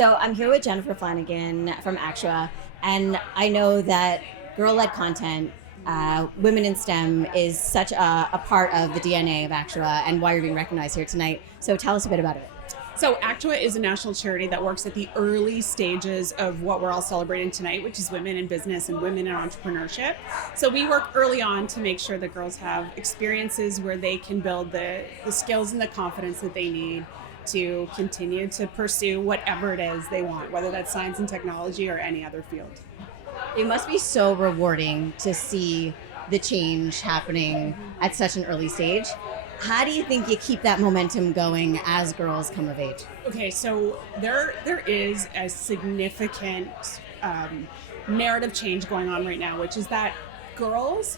So I'm here with Jennifer Flanagan from Actua, and I know that girl-led content, women in STEM is such a part of the DNA of Actua and why you're being recognized here tonight. So tell us a bit about it. So Actua is a national charity that works at the early stages of what we're all celebrating tonight, which is women in business and women in entrepreneurship. So we work early on to make sure that girls have experiences where they can build the skills and the confidence that they need to continue to pursue whatever it is they want, whether that's science and technology or any other field. It must be so rewarding to see the change happening at such an early stage. How do you think you keep that momentum going as girls come of age? Okay, so there is a significant narrative change going on right now, which is that girls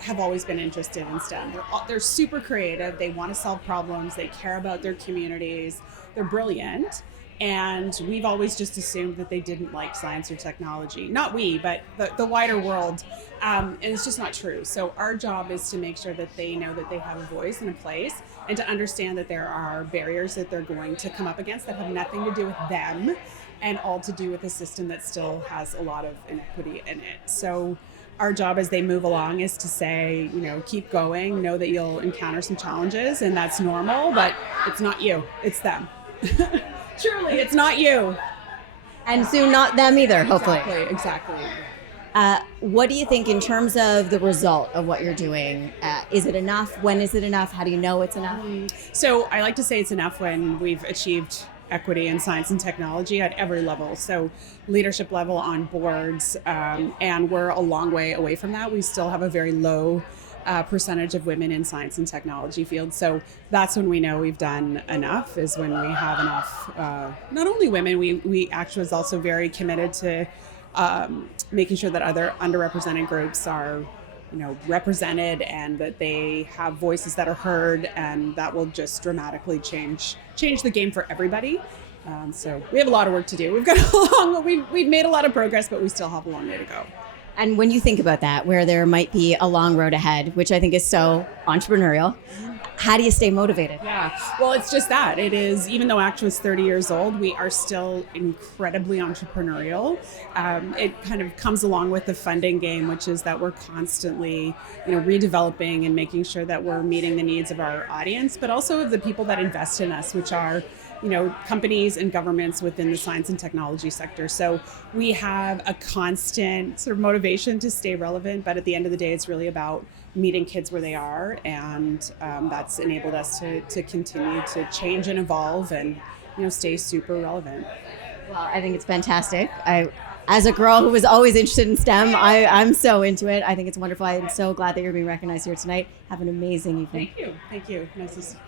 have always been interested in STEM. They're super creative. They want to solve problems. They care about their communities. They're brilliant. And we've always just assumed that they didn't like science or technology. Not we, but the wider world. And it's just not true. So our job is to make sure that they know that they have a voice and a place, and to understand that there are barriers that they're going to come up against that have nothing to do with them and all to do with a system that still has a lot of inequity in it. So our job as they move along is to say, keep going, know that you'll encounter some challenges, and that's normal, but it's not you, it's them. Truly, it's not you. And soon not them either, hopefully. Exactly. What do you think in terms of the result of what you're doing? Is it enough? When is it enough? How do you know it's enough? So I like to say it's enough when we've achieved equity in science and technology at every level. So leadership level on boards, and we're a long way away from that. We still have a very low percentage of women in science and technology fields. So that's when we know we've done enough, is when we have enough, not only women, we Actua is also very committed to making sure that other underrepresented groups are represented, and that they have voices that are heard, and that will just dramatically change the game for everybody. So we have a lot of work to do. We've made a lot of progress, but we still have a long way to go. And when you think about that, where there might be a long road ahead, which I think is so entrepreneurial, how do you stay motivated? Yeah, well, it's just that. It is, even though Actua is 30 years old, we are still incredibly entrepreneurial. It kind of comes along with the funding game, which is that we're constantly, redeveloping and making sure that we're meeting the needs of our audience, but also of the people that invest in us, which are companies and governments within the science and technology sector. So we have a constant sort of motivation to stay relevant, but at the end of the day, it's really about meeting kids where they are, and that's enabled us to continue to change and evolve and stay super relevant. Well, I think it's fantastic. As a girl who was always interested in STEM, I'm so into it. I think it's wonderful. I'm so glad that you're being recognized here tonight. Have an amazing evening. Thank you. Nice to see you.